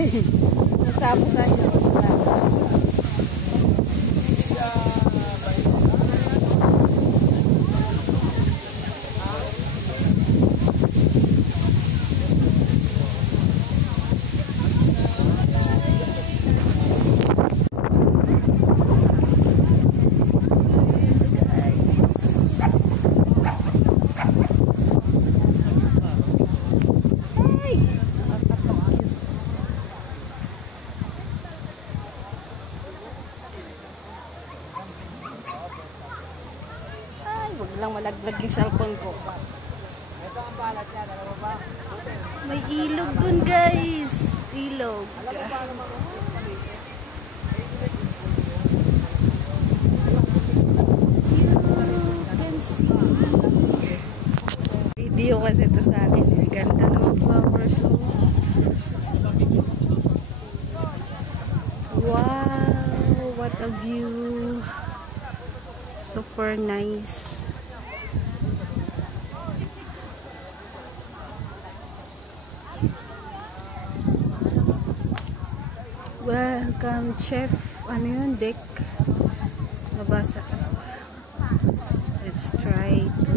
Nasapos na yun. Huwag lang malaglag yung cellphone ko. Ito ang balat niya, alam ba? May ilog dun, guys. Ilog. Alam mo ba naman You can see. Video kasi ito sa akin. Ganda ng flowers. Wow, what a view. Super nice. Welcome, chef. Ano yun? Deck. Mabasa. Let's try to.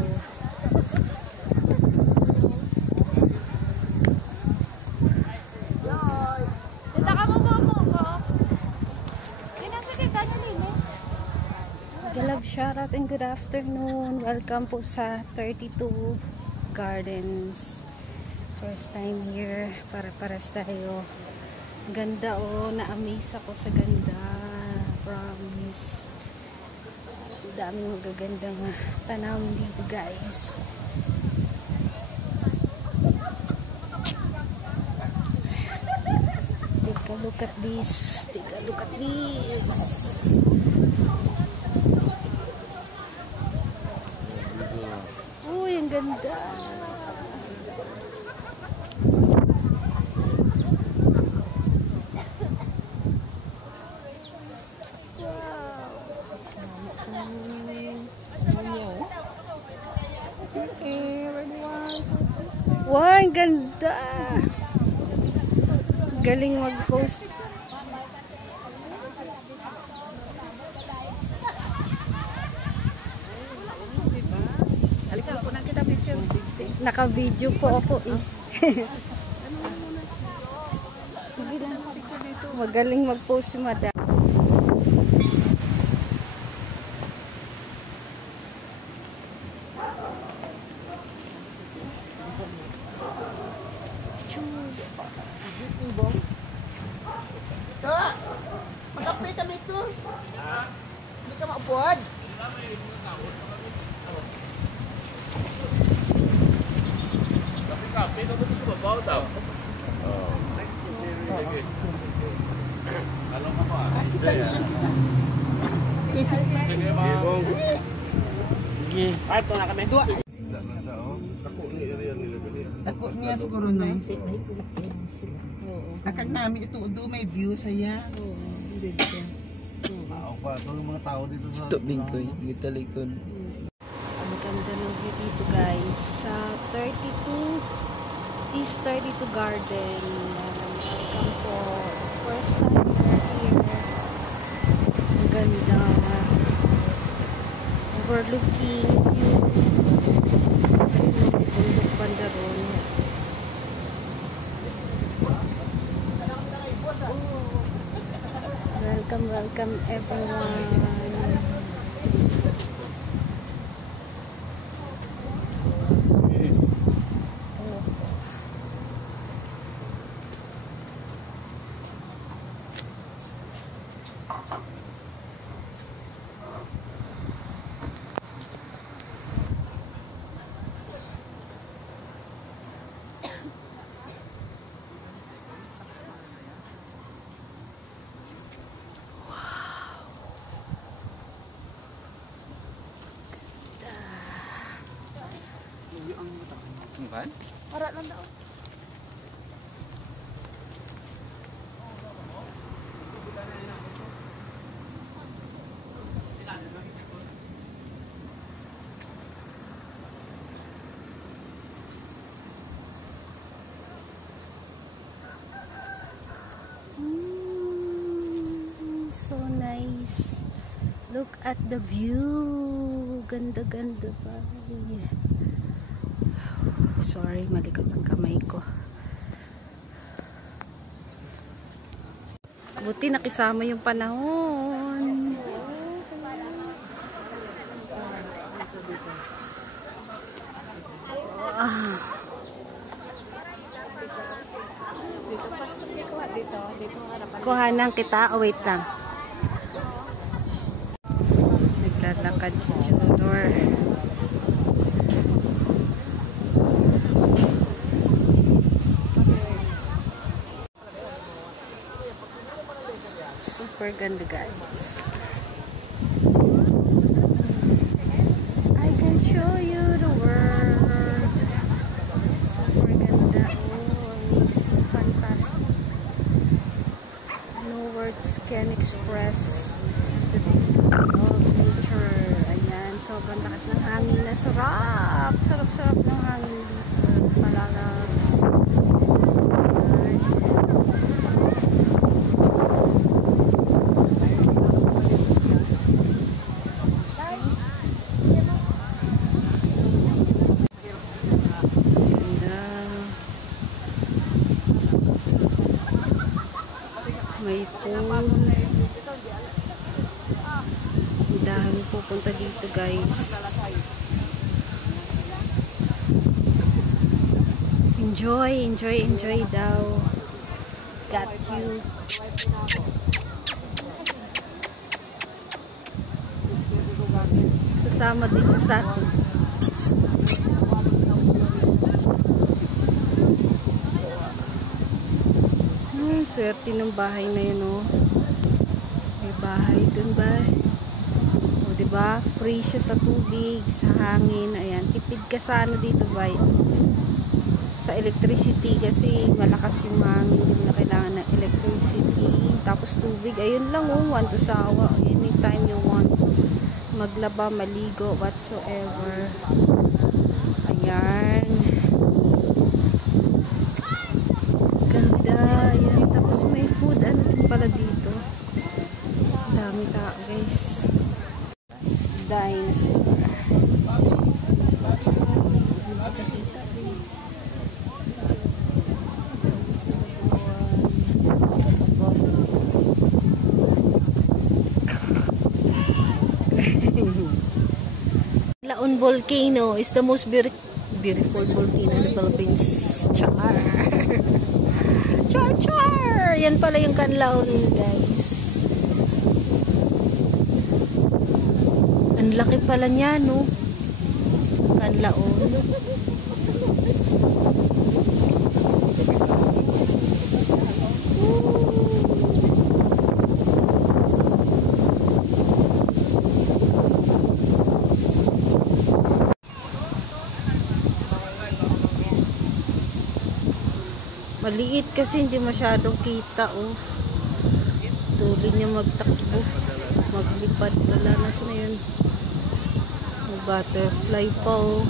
Galag, shoutout and good afternoon. Welcome po sa 32 Gardens. First time here. Para-paras tayo. Ganda, oh, na-amaze ako sa ganda, promise. Daming magagandang tanawin dito, guys. Take a look at this. Take a look at this. Uy, ang ganda. Wow, ang ganda. Galing mag-post. Halika po na kita picture. Naka-video po ako eh. Magaling mag-post si madam. Ito! Magkape kami ito! Hindi ka maupod! Kape, dapat ito mabaw daw. Alam mo ba? Isip mo. Sige. Ay, ito na kami. Dua. Tako niya siguro no. Akag namin ito do may view saya. Ako pa, ito yung mga tao dito sa... Stop din ko, dito likod. Ang ganda ng view dito, guys. Sa 32 East 32 Garden. Welcome po. First time here. Ang ganda. Overlooking view. Bundok Pandaron. Welcome, welcome everyone. Sungkan? Para lang daw. so nice. Look at the view. Ganda-ganda pa. Sorry, malikot ang kamay ko. Buti nakisama yung panahon. Kuhanan kita. Oh, wait lang. Naglalakad si Junior. Super ganda, guys. I can show you the world. Super ganda. Oh, amazing, fantastic. No words can express the beauty of nature. Ayan, sobrang lakas ng hangin na sarap. Sarap-sarap ng hangin dito. Malalabs. May pool. Dahil pupunta dito, guys. Enjoy, enjoy, enjoy daw. Got you. Sasama din sa akin. Swerte ng bahay na yun, oh. May bahay dun ba? O, diba? Free siya sa tubig, sa hangin. Ayan, tipid ka sa ano dito ba? Sa electricity kasi malakas yung hangin. Hindi mo na kailangan ng electricity. Tapos tubig, ayun lang, oh. Want to sawa. Anytime you want. Maglaba, maligo, whatsoever. Ayan. Ganda. Ayan. Tapos may food. Ano din pala dito? Dami tao, guys. Dinosaur. Laon volcano is the most beautiful volcano in the Philippines. Char. Char, char. Yan pala yung Canlaon, guys. Ang laki pala niya, no? Canlaon. Maliit kasi hindi masyadong kita, oh. Tuloy niya magtakbo. Maglipad. Wala na sila yun. May butterfly pa, oh.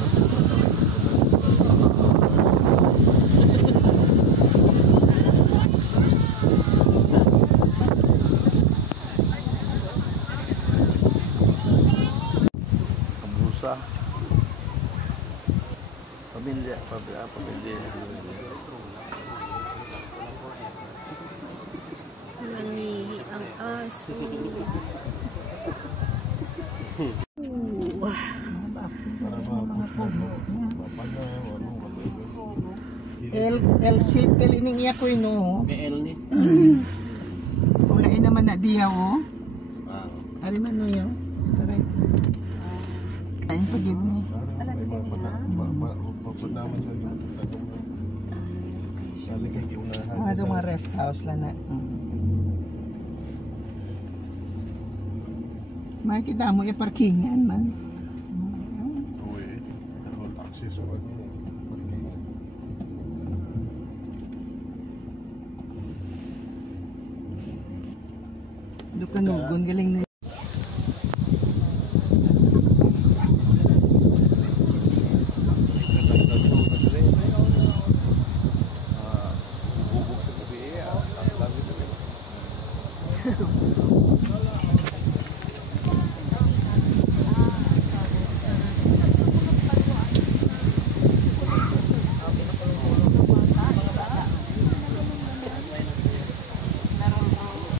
Kamusa. Pamilya. Nangihi ang aso. El shape kalining iya ko ino. BL ni. Wala naman na diya, oh. Ari man no yo. Right. Kain pagib ni. Mga doon mga rest house lang na. Makikita mo yung parkingan man. Doon ka nugon, galing na.